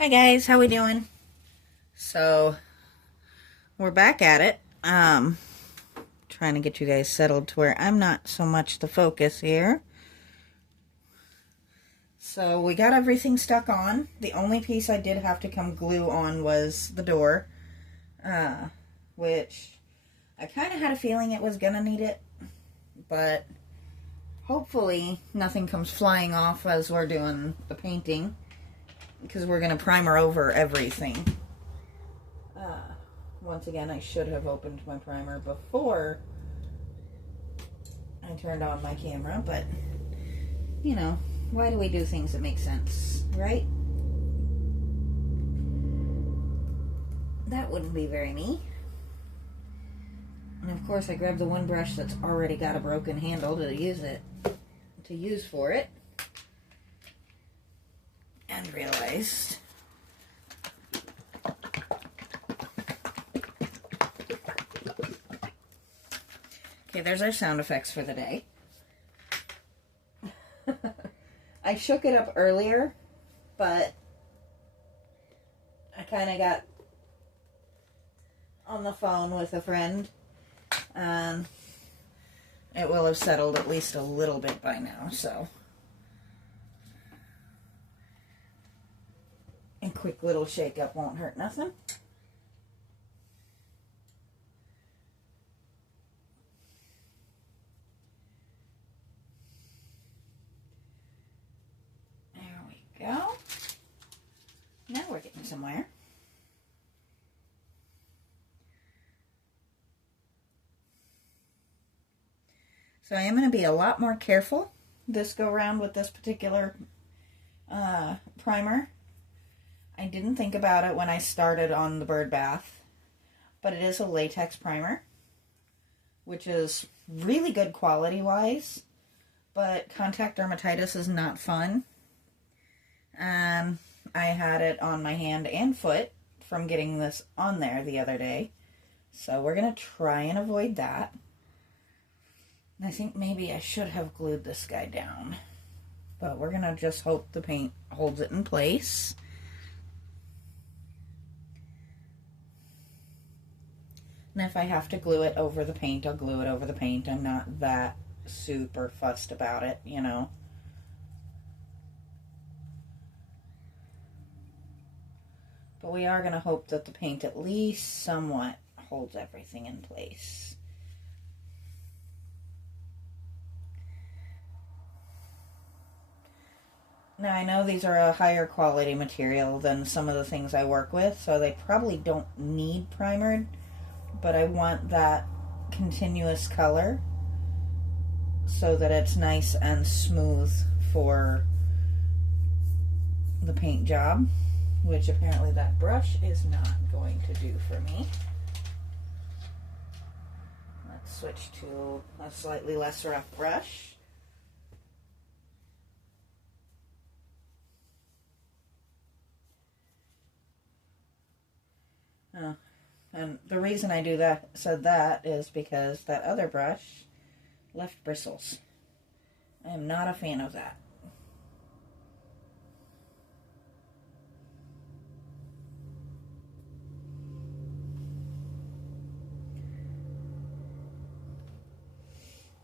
Hi guys, how we doing? So we're back at it. Trying to get you guys settled to where I'm not so much the focus here. So we got everything stuck on. The only piece I did have to come glue on was the door, which I kind of had a feeling it was gonna need it, but hopefully nothing comes flying off as we're doing the painting, because we're gonna primer over everything. Once again, I should have opened my primer before I turned on my camera, but, you know, why do we do things that make sense, right? That wouldn't be very me. And of course, I grabbed the one brush that's already got a broken handle to use for it. And realized okay, there's our sound effects for the day. I shook it up earlier, but I kind of got on the phone with a friend, and it will have settled at least a little bit by now, so a quick little shake up won't hurt nothing. Go. Now we're getting somewhere. So I am going to be a lot more careful this go round with this particular primer. I didn't think about it when I started on the bird bath, but it is a latex primer, which is really good quality wise, but contact dermatitis is not fun. I had it on my hand and foot from getting this on there the other day. So we're going to try and avoid that. And I think maybe I should have glued this guy down. But we're going to just hope the paint holds it in place. And if I have to glue it over the paint, I'll glue it over the paint. I'm not that super fussed about it, you know. But we are going to hope that the paint at least somewhat holds everything in place. Now I know these are a higher quality material than some of the things I work with, so they probably don't need primered, but I want that continuous color so that it's nice and smooth for the paint job, which apparently that brush is not going to do for me. Let's switch to a slightly less rough brush. And the reason I said that is because that other brush left bristles. I am not a fan of that.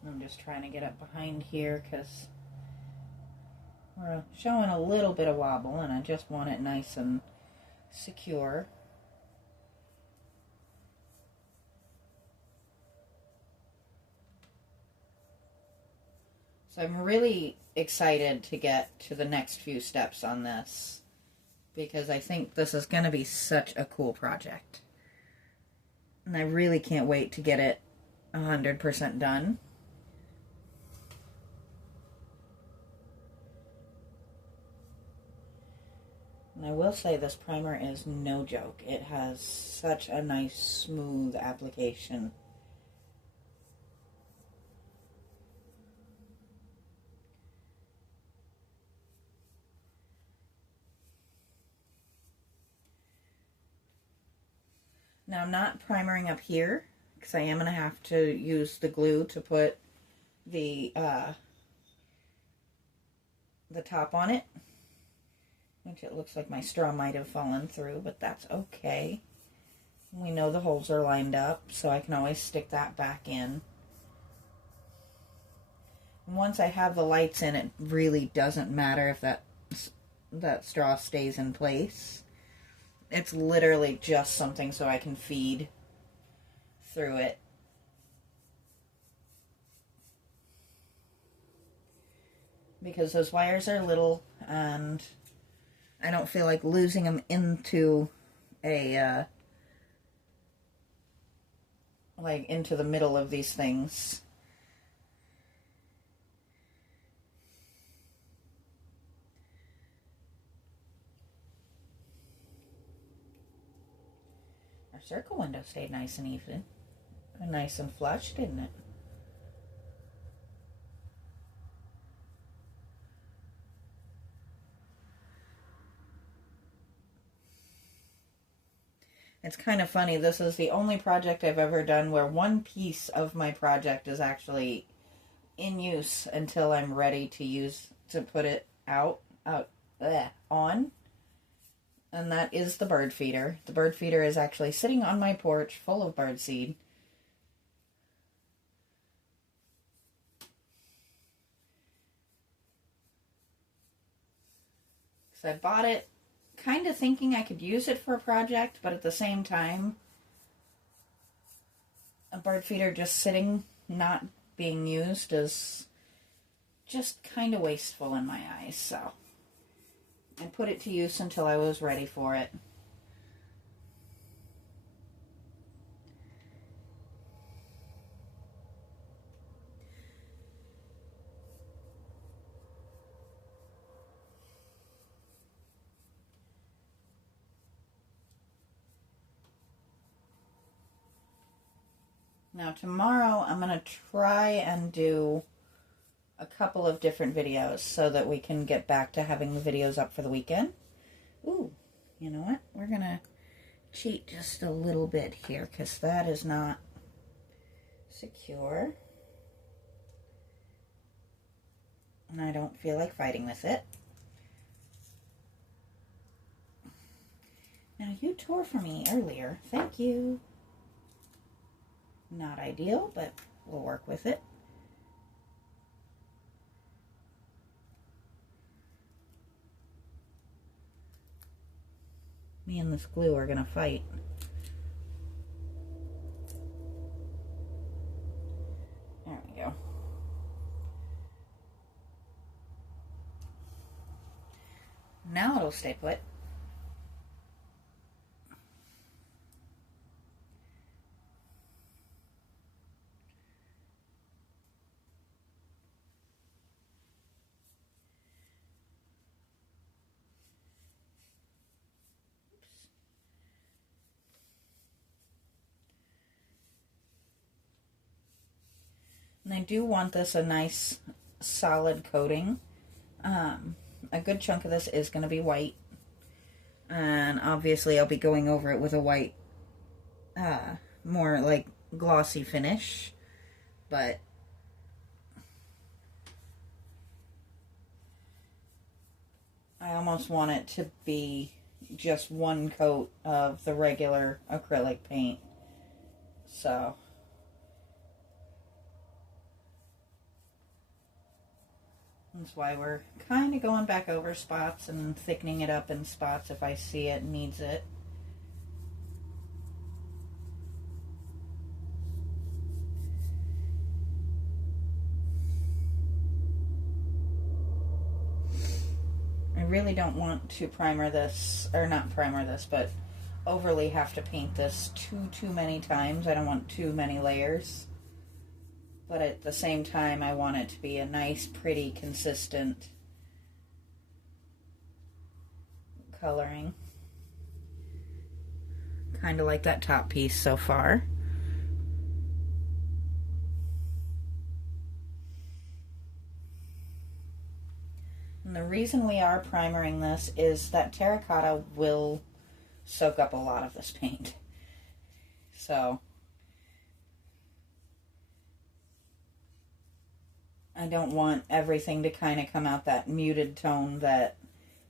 I'm just trying to get up behind here because we're showing a little bit of wobble and I just want it nice and secure. So I'm really excited to get to the next few steps on this because I think this is going to be such a cool project. And I really can't wait to get it 100% done. And I will say this primer is no joke. It has such a nice smooth application. Now I'm not primering up here because I am going to have to use the glue to put the top on it. which it looks like my straw might have fallen through, but that's okay. We know the holes are lined up, so I can always stick that back in. Once I have the lights in, it really doesn't matter if that straw stays in place. It's literally just something so I can feed through it. Because those wires are little, and I don't feel like losing them into a, into the middle of these things. Our circle window stayed nice and even. Nice and flush, didn't it? It's kind of funny. This is the only project I've ever done where one piece of my project is actually in use until I'm ready to put it on. And that is the bird feeder. The bird feeder is actually sitting on my porch full of birdseed. So I bought it kind of thinking I could use it for a project, but at the same time, a bird feeder just sitting, not being used, is just kind of wasteful in my eyes, so I put it to use until I was ready for it. Now tomorrow I'm going to try and do a couple of different videos so that we can get back to having the videos up for the weekend. Ooh, you know what? We're going to cheat just a little bit here because that is not secure. And I don't feel like fighting with it. Now you tore for me earlier. Thank you. Not ideal, but we'll work with it. Me and this glue are going to fight. There we go. Now it'll stay put. And I do want this a nice solid coating. A good chunk of this is going to be white. And obviously I'll be going over it with a white, more like glossy finish. But I almost want it to be just one coat of the regular acrylic paint. So that's why we're kind of going back over spots and thickening it up in spots if I see it needs it. I really don't want to primer this, or not primer this, but overly have to paint this too many times. I don't want too many layers. But at the same time, I want it to be a nice, pretty, consistent coloring. Kind of like that top piece so far. And the reason we are primering this is that terracotta will soak up a lot of this paint. So I don't want everything to kind of come out that muted tone that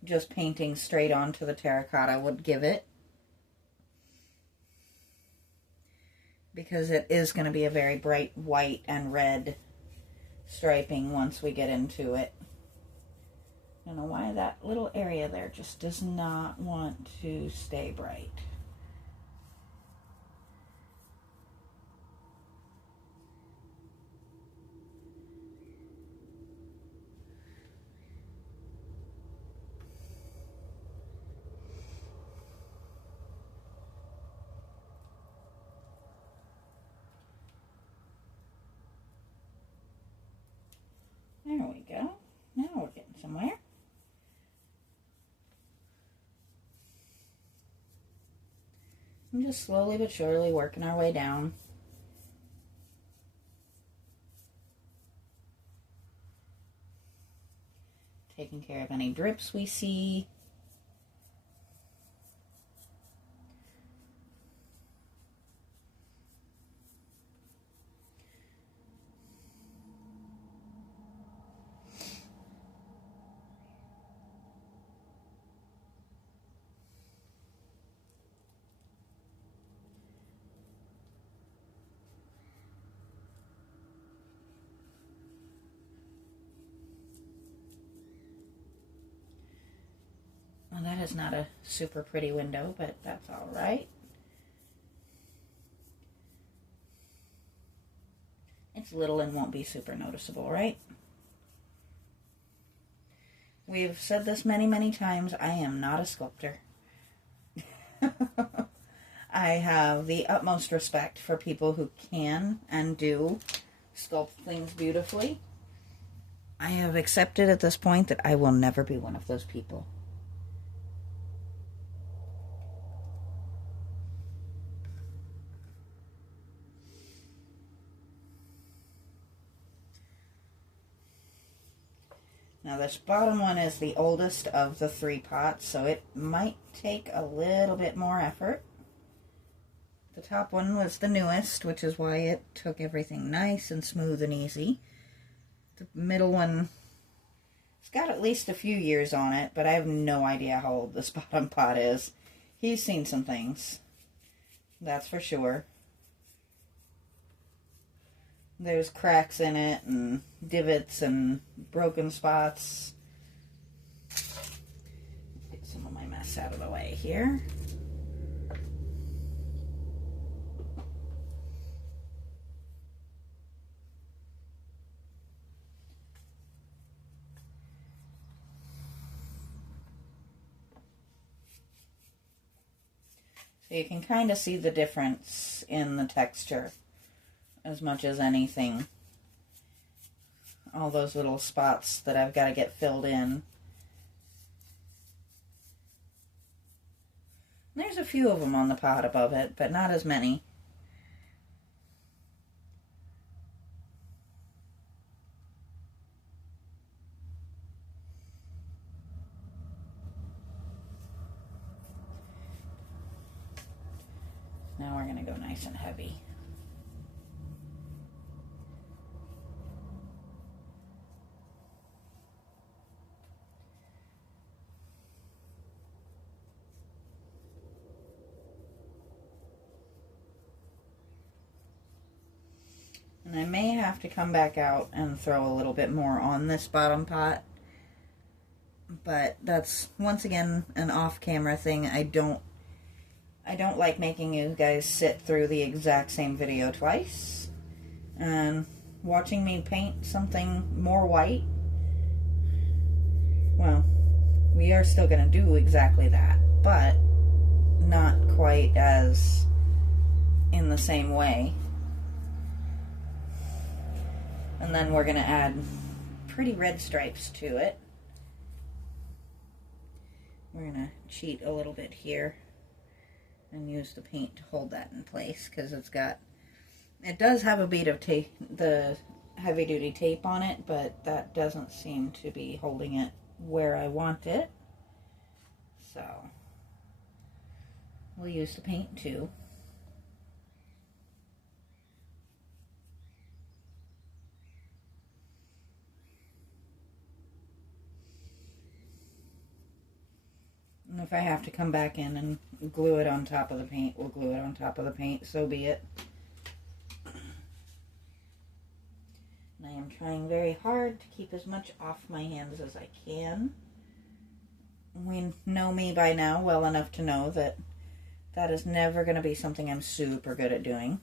just painting straight onto the terracotta would give it. Because it is going to be a very bright white and red striping once we get into it. I don't know why that little area there just does not want to stay bright. There we go. Now we're getting somewhere. I'm just slowly but surely working our way down. Taking care of any drips we see. Well, that is not a super pretty window, but that's all right. It's little and won't be super noticeable, right? We've said this many, many times. I am not a sculptor. I have the utmost respect for people who can and do sculpt things beautifully. I have accepted at this point that I will never be one of those people. Now this bottom one is the oldest of the 3 pots, so it might take a little bit more effort. The top one was the newest, which is why it took everything nice and smooth and easy. The middle one, it's got at least a few years on it, but I have no idea how old this bottom pot is. He's seen some things, that's for sure. There's cracks in it and divots and broken spots. Get some of my mess out of the way here. So you can kind of see the difference in the texture as much as anything. All those little spots that I've got to get filled in. There's a few of them on the pot above it, but not as many. Now we're going to go nice and heavy. And I may have to come back out and throw a little bit more on this bottom pot. But that's, once again, an off-camera thing. I don't like making you guys sit through the exact same video twice. And watching me paint something more white, well, we are still going to do exactly that. But not quite as in the same way. And then we're going to add pretty red stripes to it. We're going to cheat a little bit here and use the paint to hold that in place, because it does have a bead of tape, the heavy duty tape on it, but that doesn't seem to be holding it where I want it. So we'll use the paint too. And if I have to come back in and glue it on top of the paint, we'll glue it on top of the paint, so be it. And I am trying very hard to keep as much off my hands as I can. We know me by now well enough to know that that is never going to be something I'm super good at doing.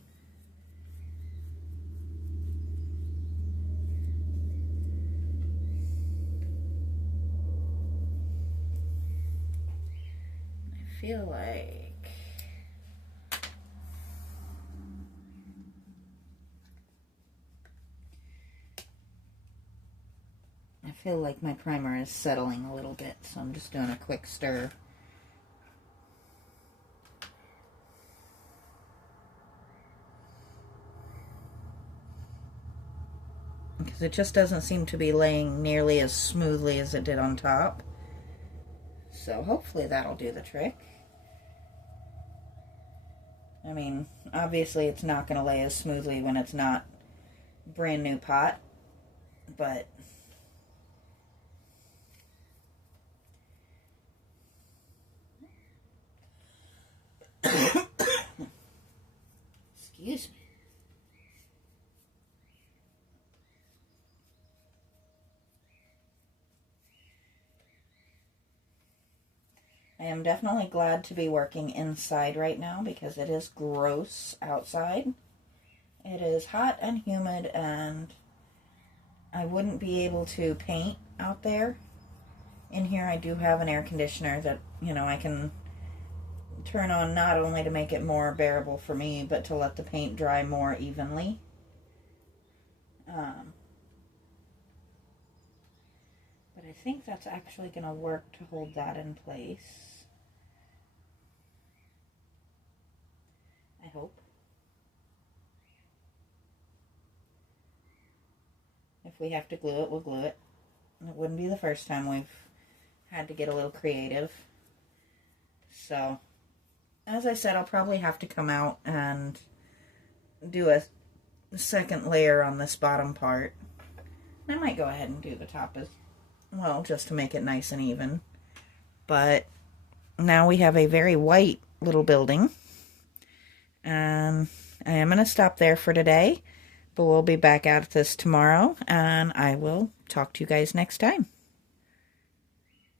I feel like my primer is settling a little bit, so I'm just doing a quick stir. Because it just doesn't seem to be laying nearly as smoothly as it did on top. So hopefully that'll do the trick. I mean, obviously it's not going to lay as smoothly when it's not brand new pot, but excuse me. I am definitely glad to be working inside right now because it is gross outside. It is hot and humid, and I wouldn't be able to paint out there. In here I do have an air conditioner that, you know, I can turn on not only to make it more bearable for me, but to let the paint dry more evenly. But I think that's actually going to work to hold that in place. I hope. If we have to glue it, we'll glue it. It wouldn't be the first time we've had to get a little creative. So, as I said, I'll probably have to come out and do a second layer on this bottom part. I might go ahead and do the top as well, just to make it nice and even. But now we have a very white little building. And I am going to stop there for today. But we'll be back at this tomorrow, and I will talk to you guys next time.